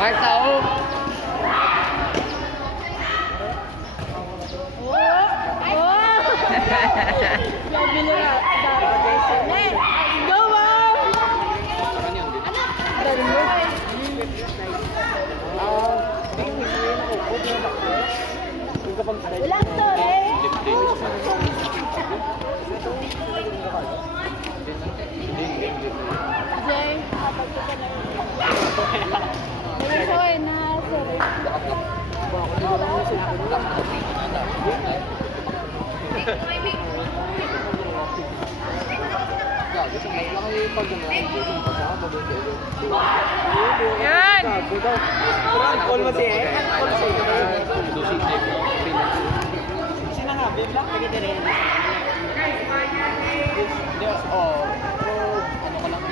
Marta, oh. Ulang story. Jay, sorry na, sorry. Yan! Call mo si Sino nga? Black lagi din rin. Oh, ano ka lang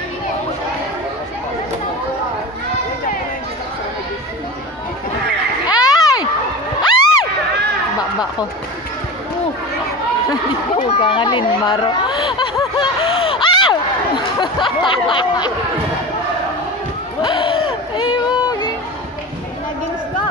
Ay! Ay! Baba ko. Ugangalin, Maro. Ah! Ay, bugi. Nagings ka.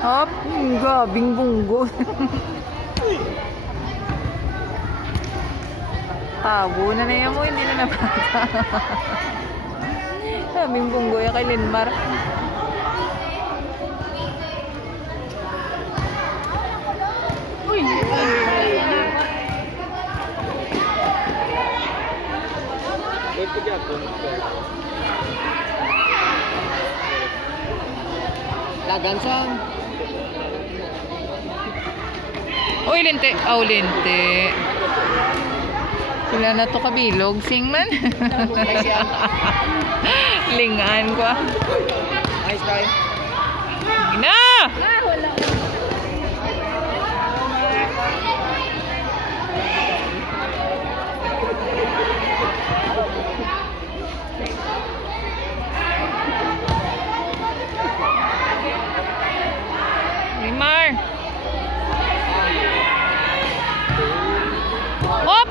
Hop, gabing bunggo. Tabo na na yan mo, hindi na nabata. Gabing bunggo yan kay Linmar. Uy! Lagansang. Uy, linte. Oh, linte. Sila na to kabilog. Sing man. Lingan ko. Nice try. Na! Limar. Hop!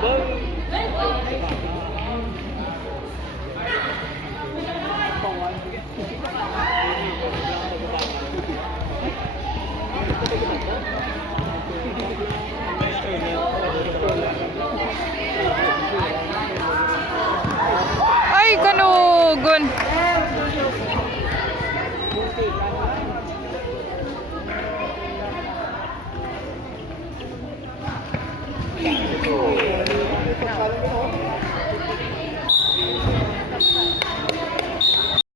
Ay, kanugon.